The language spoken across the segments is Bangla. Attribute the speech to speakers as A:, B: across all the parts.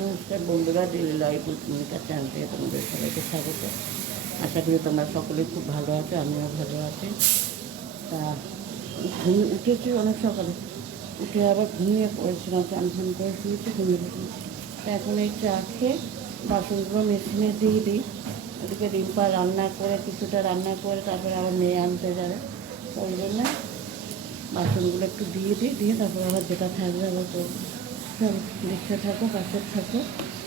A: নমস্কার, বন্ধুরা ডেলি লাইফ ভূমিকা চ্যানেল থেকে তোমাদের সবাইকে স্বাগত। আশা করি তোমরা সকলে খুব ভালো আছো, আমিও ভালো আছি। তা, ঘুম উঠেছি অনেক সকালে। উঠে আবার ঘুমিয়ে পড়েছিলাম চান ফান করে শুয়েছি, ঘুমিয়ে তা এখন এই চা খেয়ে বাসনগুলো মেশিনে দিয়ে দিই। ওদিকে রিম্পা রান্না করে, কিছুটা রান্না করে, তারপরে আবার মেয়ে আনতে যাবে। ওই জন্য বাসনগুলো একটু দিয়ে দিই, দিয়ে তারপর আবার যেটা থাকবে আবার তো সব দেখতে থাকো পাশে থাকো একটু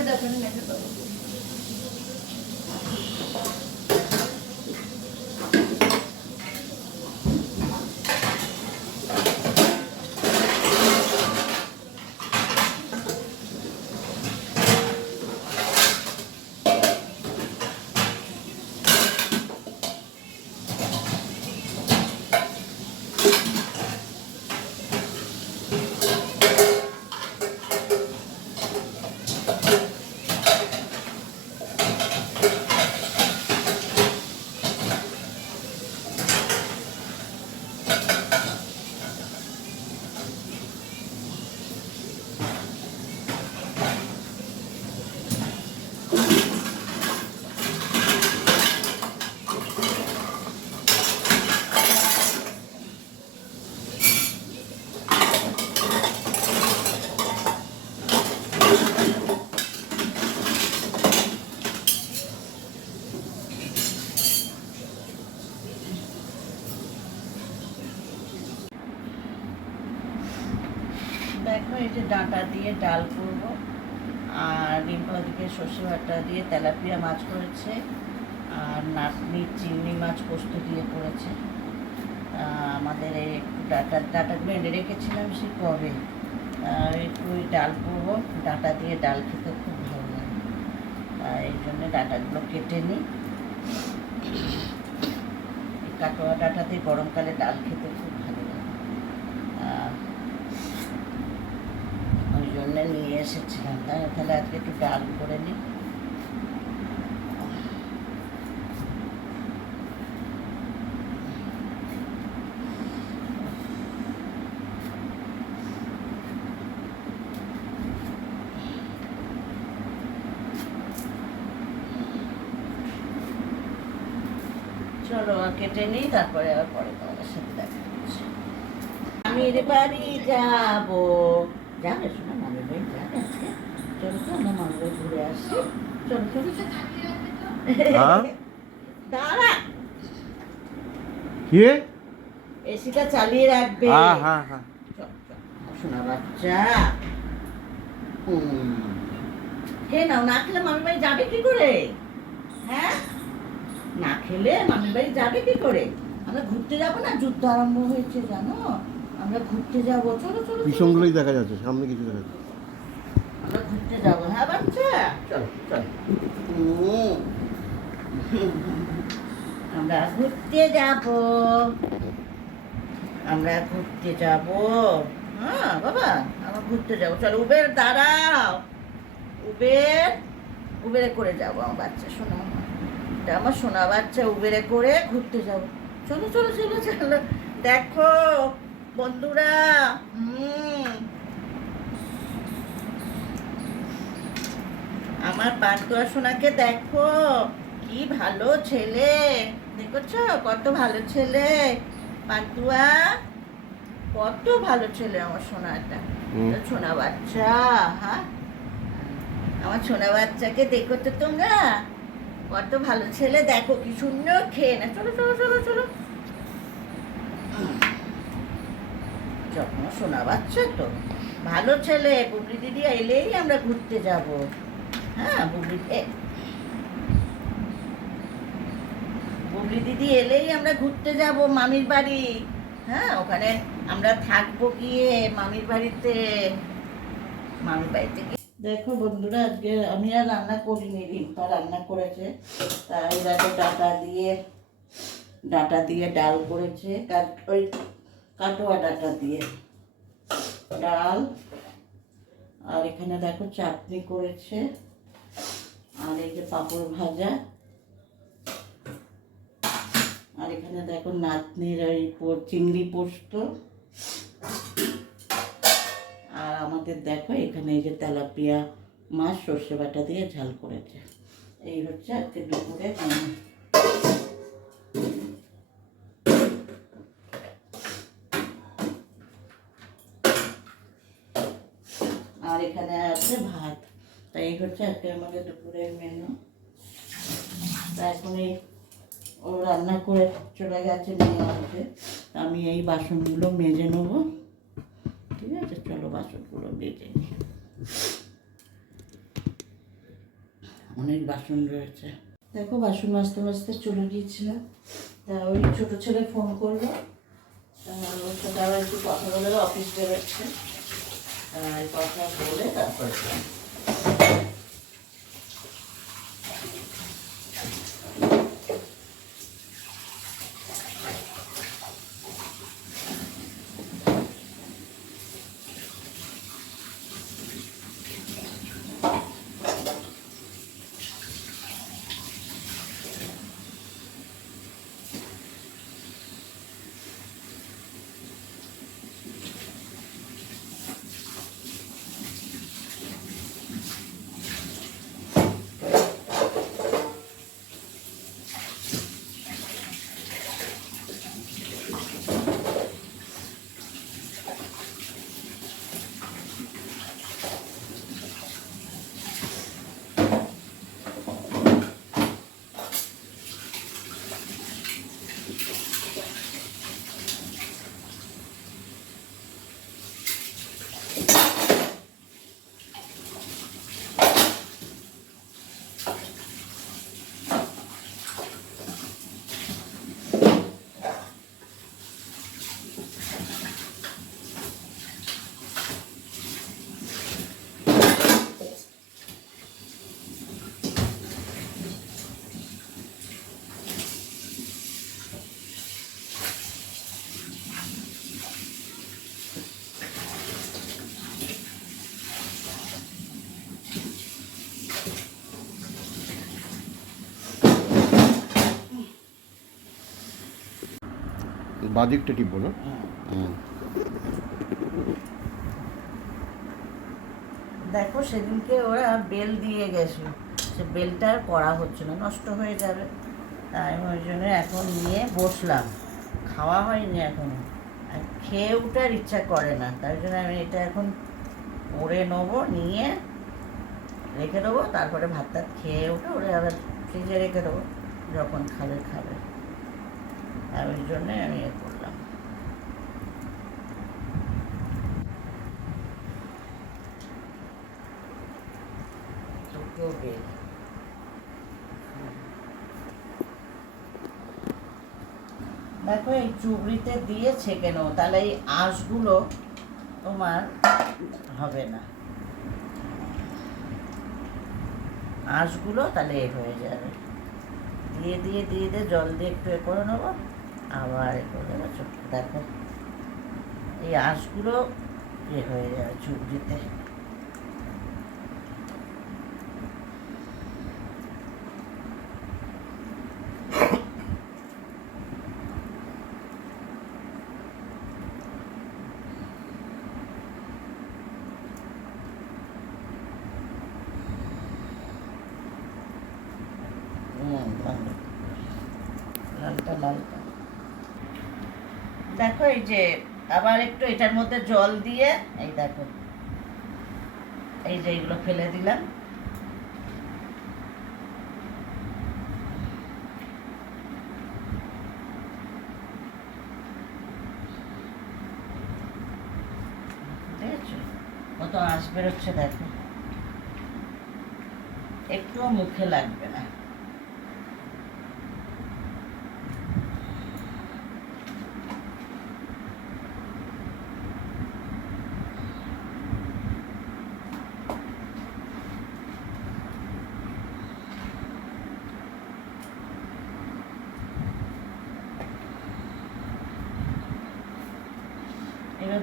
A: সেটা রেখে দাও ওখানে রেখে দেবো দেখো এই যে ডাঁটা দিয়ে ডাল করব। আর রিম্পা ওদিকে সর্ষে বাটা দিয়ে তেলাপিয়া মাছ করেছে। আর নাতনি চিংড়ি মাছ পোস্ত দিয়ে করেছে। আমাদের এই ডাটা, ডাটাগুলো এনে রেখেছিলাম সে কবে একটু ওই ডাল করব। ডাটা দিয়ে ডাল খেতে খুব ভালো লাগে। এই জন্য ডাটাগুলো কেটে নিই। কাটোয়া ডাটা দিয়ে গরমকালে ডাল খেতে খুব ভালো লাগে আর ওই জন্য নিয়ে এসেছিলাম তাহলে আজকে একটু ডাল করে নিই চলো কেটে নিই, তারপরে আবার পরে তোমাদের সাথে দেখা হচ্ছে। আমির বাড়ি যাব। যাবে শোনা মামির বাড়ি যাবে আজকে চলো তো আমরা ঘুরে আসি চলো চলো চলো
B: হ্যাঁ?
A: দাঁড়া।
B: কি?
A: এসিটা চালিয়ে রাখবে।
B: হ্যাঁ হ্যাঁ। হ্যাঁ
A: শোনা বাচ্চা। খেয়ে নাও না খেলে বাড়ি যাবে কি করে? হ্যাঁ? না খেলে বাড়ি যাবে কি করে? আমরা ঘুরতে যাব না? যুদ্ধ আরম্ভ হয়েছে জানো? আমরা ঘুরতে যাব। চলো চলো চলো,
B: পিছনগুলোই দেখা যাচ্ছে সামনে কিছু দেখা যাচ্ছে।
A: আমরা ঘুরতে যাব হ্যাঁ বাচ্চা? চলো চলো। আমরা ঘুরতে যাব। আমরা ঘুরতে যাব। হ্যাঁ বাবা আমরা ঘুরতে যাব। চলো উবের দাঁড়াও। উবের উবেরে করে যাব আমার বাচ্চা শোনা। এটা আমার সোনা বাচ্চা উবেরে করে ঘুরতে যাব। চলো চলো চলো চলো। দেখো বন্ধুরা। হুম। আমার পান্তুয়া সোনাকে দেখো কি ভালো ছেলে। দেখেছ? কত ভালো ছেলে। পান্তুয়া কত ভালো ছেলে আমার সোনাটা। সোনা বাচ্চা হ্যাঁ আমার সোনা বাচ্চাকে দেখো তো তোমরা। কত ভালো ছেলে দেখো কি সুন্দর খেয়ে না। চলো চলো চলো চলো। যখন সোনা বাচ্চা তো ভালো ছেলে বুবলি দিদি এলেই আমরা ঘুরতে যাব। হ্যাঁ বুবলি বুবলি দিদি, এলেই আমরা ঘুরতে যাব মামির বাড়ি। হ্যাঁ ওখানে আমরা থাকব গিয়ে মামির বাড়িতে। মামির বাড়িতে দেখো বন্ধুরা, আজকে আমি আর রান্না করিনি, রিম্পা রান্না করেছে। তাই দেখো ডাটা দিয়ে ডাটা দিয়ে ডাল করেছে ওই কাটোয়া ডাটা দিয়ে। ডাল। আর এখানে দেখো চাটনি করেছে। আর এই যে পাঁপড় ভাজা। আর এখানে দেখো নাতনির ওই চিংড়ি পোস্ত। আর আমাদের দেখো এখানে এই যে তেলাপিয়া মাছ সর্ষে বাটা দিয়ে ঝাল করেছে। এই হচ্ছে আজকে দুপুরে। হচ্ছে আজকে আমাদের দুপুরের মেনু তা এখন এই ও রান্না করে চলে গেছে আসবে। আমি এই বাসনগুলো মেজে নেব। ঠিক আছে, চলো বাসনগুলো মেজে অনেক বাসন রয়েছে। দেখো, বাসন মাজতে মাজতে চলে গিয়েছিলাম। তা ওই ছোটো ছেলে ফোন করল। তা ওর সাথে আবার একটু কথা বলে, অফিস বেরোচ্ছে। কথা বলে তারপরে
B: বাদিকটা টিপবো না
A: দেখো, সেদিনকে ওরা বেল দিয়ে গেছে সে বেলটা আর করা হচ্ছে না, নষ্ট হয়ে যাবে। তাই ওই জন্য এখন নিয়ে বসলাম। খাওয়া হয়নি এখনও। আর খেয়ে উঠার ইচ্ছা করে না। তাই জন্য আমি এটা এখন করে নেব, নিয়ে রেখে দেবো, তারপরে ভাত টাত খেয়ে উঠে ওরে আবার ফ্রিজে রেখে দেবো, যখন খাবে খাবে। আর ওই জন্যে আমি এ করলাম। দুটো বেল দেখো এই চুবড়িতে দিয়ে ছেঁকে নেব তাহলে এই আঁশগুলো তোমার হবে না। আঁশগুলো তাহলে এ হয়ে যাবে। দিয়ে দিয়ে দিয়ে দিয়ে জল দিয়ে একটু এ করে নেব। আবার দেখো এই আঁশগুলো ইয়ে হয়ে যাবে চুবড়িতে হুম, ভালো। লালটা লালটা দেখো এই যে আবার একটু এটার মধ্যে জল দিয়ে, এই দেখো। এই যে এইগুলো ফেলে দিলাম। কত আঁশ বেরোচ্ছে দেখো। একটুও মুখে লাগবে না।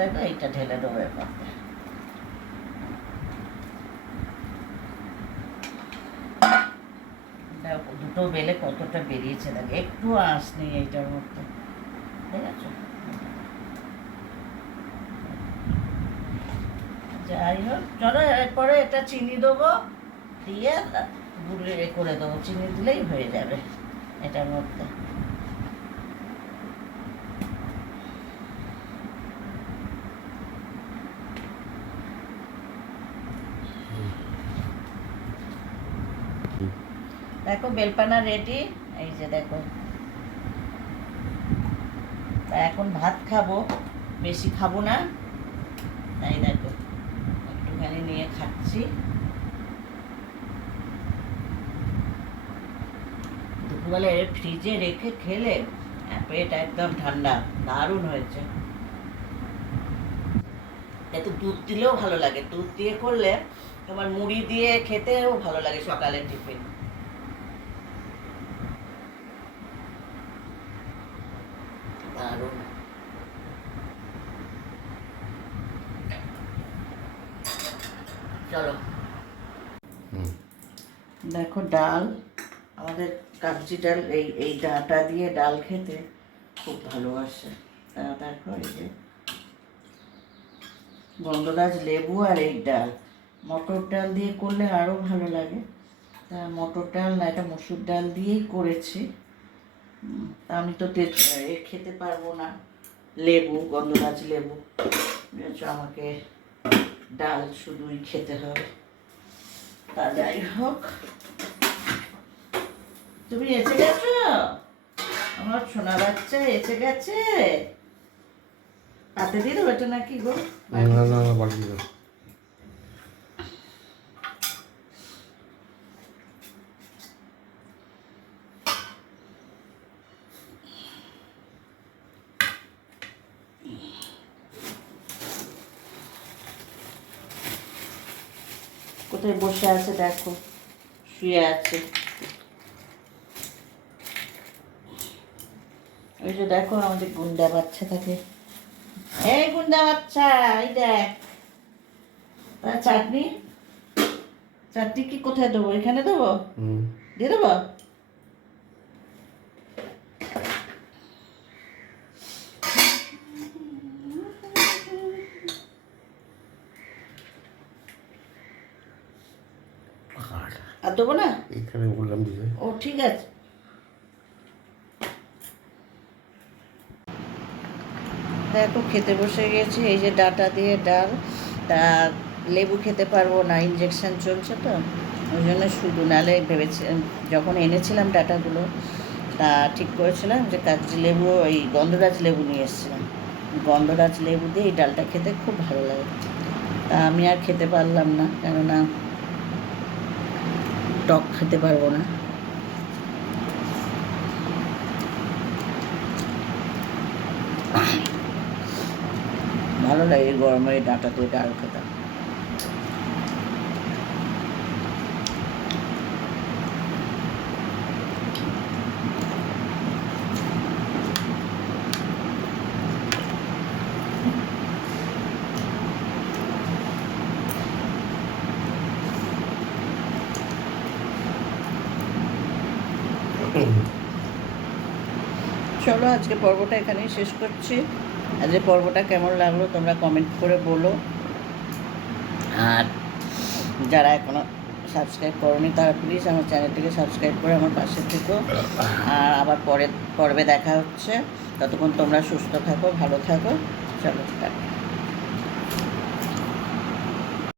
A: দেখো, এইটা ঢেলে দেবো এবার দুটো বেলে কতটা বেরিয়েছে, দেখো, একটু আঁশ নেই এইটার মধ্যে। ঠিক আছে? যাই হোক, চলো, এরপরে এটা চিনি দেবো, দিয়ে গুড়ে করে দেবো। চিনি দিলেই হয়ে যাবে এটার মধ্যে দেখো বেলপানা রেডি এই যে দেখো। তা এখন ভাত খাব, বেশি খাব না। তাই দেখো, একটুখানি নিয়ে খাচ্ছি। দুপুরবেলা এর ফ্রিজে রেখে খেলে পেট একদম ঠান্ডা, দারুণ হয়েছে। এতে দুধ দিলেও ভালো লাগে। দুধ দিয়ে করলে তোমার মুড়ি দিয়ে খেতেও ভালো লাগে সকালের টিফিন দারুণ চলো
B: হুম
A: দেখো ডাল আমাদের কাবজি ডাল এই এই ডাটা দিয়ে ডাল খেতে খুব ভালোবাসে। দেখো এই যে গন্ধরাজ লেবু আর এই ডাল। মটর ডাল দিয়ে করলে আরও ভালো লাগে। তা মটর ডাল না এটা মসুর ডাল দিয়েই করেছি। আমি তো খেতে পারব না। লেবু গন্ধরাজ লেবু। আমাকে ডাল শুধুই খেতে হবে। তা যাই হোক। তুমি এসে গেছো? আমার সোনা বাচ্চা এসে গেছে। পাতে দিয়ে দেবো নাকি গো?
B: না না বাকি
A: কোথায় বসে আছে দেখো। শুয়ে আছে। ওই যে দেখো আমাদের গুন্ডা বাচ্চা থাকে এই গুন্ডা বাচ্চা এই দেখ। চাটনি? চাটনি কি কোথায় দেবো? এখানে দেবো?
B: হুম।
A: দিয়ে দেবো? আর দেবো না?
B: এখানে বললাম দিতে
A: ও ঠিক আছে। দেখো খেতে বসে গেছি এই যে ডাটা দিয়ে ডাল তা লেবু খেতে পারব না ইঞ্জেকশন চলছে তো ওই জন্য শুধু নালে ভেবেছি যখন এনেছিলাম ডাটাগুলো তা ঠিক করেছিলাম যে কাগজি লেবু ওই গন্ধরাজ লেবু নিয়ে এসেছিলাম। গন্ধরাজ লেবু দিয়ে এই ডালটা খেতে খুব ভালো লাগে। তা আমি আর খেতে পারলাম না কেননা টক খেতে পারব না। ভালো লাগে গরমে ডাটা তো ডাল খেতে। চলো, আজকে পর্বটা এখানেই শেষ করছি। আজকে পর্বটা কেমন লাগল তোমরা কমেন্ট করে বলো। আর যারা এখনও সাবস্ক্রাইব করনি, তারা প্লিজ আমার চ্যানেলটিকে সাবস্ক্রাইব করে আমার পাশে থেকো। আর আবার পরে পর্বে দেখা হচ্ছে। ততক্ষণ তোমরা সুস্থ থাকো, ভালো থাকো। চলো, টাটা।